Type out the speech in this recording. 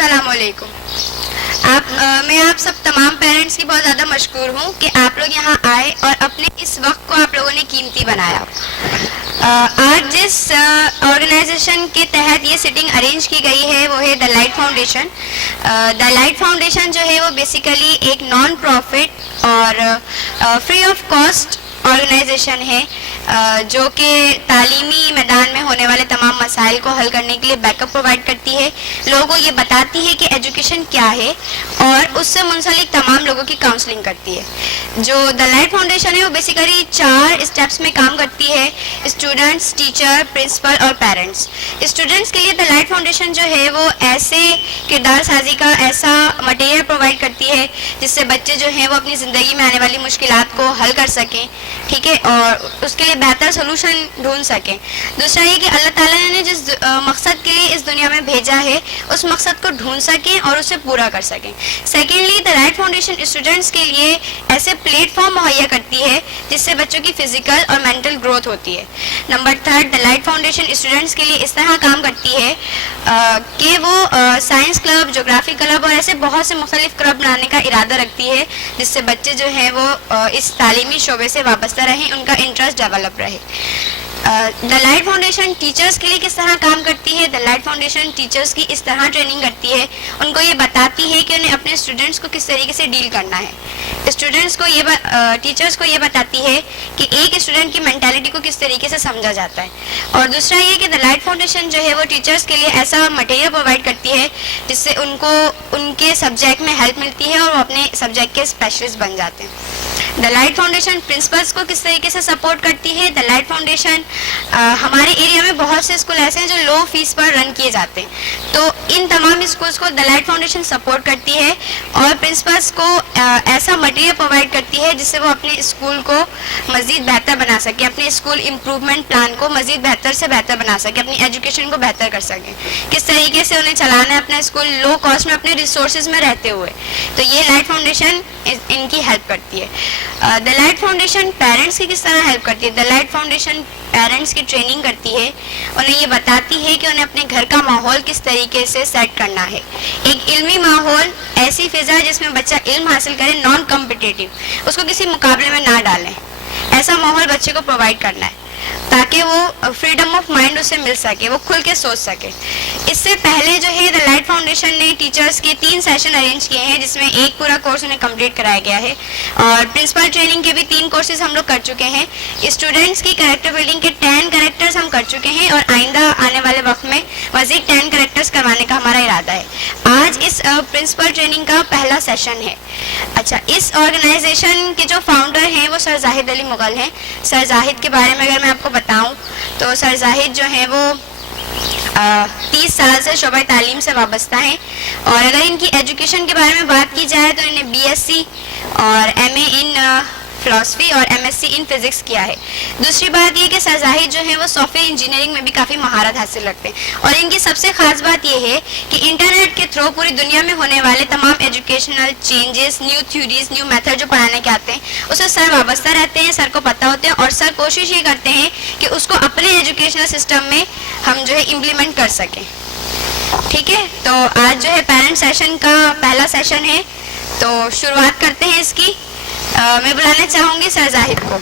السلام علیکم. میں آپ سب تمام پیرنٹس کی بہت زیادہ مشکور ہوں کہ آپ لوگ یہاں آئے اور اپنے اس وقت کو آپ لوگوں نے قیمتی بنایا. آج جس آرگنائزیشن کے تحت یہ سٹنگ ارینج کی گئی ہے وہ ہے the light foundation. The light foundation جو ہے وہ بیسیکلی ایک نان پروفٹ اور فری آف کاسٹ آرگنائزیشن ہے جو کہ تعلیمی میدان میں ہونے والے تمام مسائل کو حل کرنے کے لیے بیک اپ پرووائڈ کرتی ہے. لوگوں کو یہ بتاتی ہے کہ ایجوکیشن کیا ہے اور اس سے منسلک تمام لوگوں کی کاؤنسلنگ کرتی ہے. جو دا لائٹ فاؤنڈیشن ہے وہ بیسیکلی 4 اسٹیپس میں کام کرتی ہے: اسٹوڈنٹس، ٹیچر، پرنسپل اور پیرنٹس. اسٹوڈنٹس کے لیے دا لائٹ فاؤنڈیشن جو ہے وہ ایسے کردار سازی کا ایسا مٹیریل پرووائڈ کرتی ہے جس سے بچے جو ہیں وہ اپنی زندگی میں آنے والی مشکلات کو حل کر سکیں، ٹھیک ہے، اور اس کے لیے بہتر سولوشن ڈھونڈ سکیں. دوسرا یہ کہ اللہ تعالیٰ نے جس مقصد کے لیے اس دنیا میں بھیجا ہے اس مقصد کو ڈھونڈ سکیں اور اسے پورا کر سکیں. Secondly, the right foundation students کے لیے ایسے پلیٹ فارم مہیا کرتی ہے جس سے بچوں کی فزیکل اور مینٹل گروتھ ہوتی ہے. Number 3، the light foundation students کے لیے اس طرح کام کرتی ہے کہ وہ سائنس کلب، جغرافی کلب اور ایسے بہت سے مختلف کلب بنانے کا ارادہ رکھتی ہے جس سے بچے جو ہیں وہ اس تعلیمی شعبے سے وابستہ رہیں، ان کا انٹرسٹ ڈیولپ رہے. دا لائٹ فاؤنڈیشن ٹیچرز کے لیے کس طرح کام کرتی ہے؟ دا لائٹ فاؤنڈیشن ٹیچرز کی اس طرح ٹریننگ کرتی ہے، ان کو یہ بتاتی ہے کہ انہیں اپنے اسٹوڈنٹس کو کس طریقے سے ڈیل کرنا ہے. ٹیچرز کو یہ بتاتی ہے کہ ایک اسٹوڈنٹ کی مینٹالٹی کو کس طریقے سے سمجھا جاتا ہے. اور دوسرا یہ کہ دا لائٹ فاؤنڈیشن جو ہے وہ ٹیچرز کے لیے ایسا مٹیریل پرووائڈ کرتی ہے جس سے ان کو ان کے سبجیکٹ میں ہیلپ ملتی ہے اور وہ اپنے سبجیکٹ کے اسپیشلسٹ بن جاتے ہیں. دا لائٹ فاؤنڈیشن پرنسپلس کو کس طریقے سے سپورٹ کرتی ہے؟ دا لائٹ فاؤنڈیشن ہمارے ایریا میں بہت سے اسکول ایسے ہیں جو لو فیس پر رن کیے جاتے ہیں، تو ان تمام اسکولس کو دا لائٹ فاؤنڈیشن سپورٹ کرتی ہے اور پرنسپلس کو ایسا مٹیریل پرووائڈ کرتی ہے جس سے وہ اپنے اسکول کو مزید بہتر بنا سکے، اپنے اسکول امپروومنٹ پلان کو مزید بہتر سے بہتر بنا سکے، اپنی ایجوکیشن کو بہتر کر سکیں، کس طریقے سے انہیں چلانا ہے اپنا اسکول لو کاسٹ میں اپنے ریسورسز میں رہتے ہوئے. تو یہ لائٹ فاؤنڈیشن ان کی ہیلپ کرتی ہے. دا لائٹ فاؤنڈیشن پیرنٹس کی کس طرح ہیلپ کرتی ہے؟ دا لائٹ فاؤنڈیشن پیرنٹس کی ٹریننگ کرتی ہے، انہیں یہ بتاتی ہے کہ انہیں اپنے گھر کا ماحول کس طریقے سے سیٹ کرنا ہے. ایک علمی ماحول، ایسی فضا جس میں بچہ علم حاصل کرے، نان کمپٹیٹیو، اس کو کسی مقابلے میں نہ ڈالیں، ایسا ماحول بچے کو پرووائڈ کرنا ہے تاکہ وہ فریڈم آف مائنڈ اسے مل سکے، وہ کھل کے سوچ سکے. اس سے پہلے جو ہے دا لائٹ فاؤنڈیشن نے ٹیچرز کے 3 سیشن ارینج کیے ہیں جس میں ایک پورا کورس انہیں کمپلیٹ کرایا گیا ہے، اور پرنسپل ٹریننگ کے بھی 3 کورسز ہم لوگ کر چکے ہیں. اسٹوڈنٹس کی کریکٹر بلڈنگ کے 10 کریکٹرز ہم کر چکے ہیں اور آئندہ آنے والے وقت میں مزید 10 کریکٹرز کروانے کا ہمارا ارادہ ہے. آج اس پرنسپل ٹریننگ کا پہلا سیشن ہے. اچھا، اس آرگنائزیشن کے جو فاؤنڈر ہیں وہ سر زاہد علی مغل ہیں. سر زاہد کے بارے میں اگر میں آپ کو بتاؤں تو سر زاہد جو ہیں وہ 30 سال سے شعبہ تعلیم سے وابستہ ہیں، اور اگر ان کی ایجوکیشن کے بارے میں بات کی جائے تو انہیں BSc اور MA ان فلاسفی اور MSc ان فزکس کیا ہے. دوسری بات یہ کہ سر زاہد جو ہیں وہ سافٹ ویئر انجینئرنگ میں بھی کافی مہارت حاصل رکھتے ہیں، اور ان کی سب سے خاص بات یہ ہے کہ انٹرنیٹ کے تھرو پوری دنیا میں ہونے والے تمام educational changes, new theories, new method جو پڑھانے کے آتے ہیں اسے سر وابستہ رہتے ہیں، سر کو پتہ ہوتے ہیں، اور سر کوشش یہ کرتے ہیں کہ اس کو اپنے ایجوکیشنل سسٹم میں ہم جو ہے امپلیمنٹ کر سکیں. ٹھیک ہے، تو آج جو ہے پیرنٹ سیشن کا پہلا سیشن ہے، تو شروعات کرتے ہیں اس کی. میں بلانا چاہوں گی سر زاہد کو.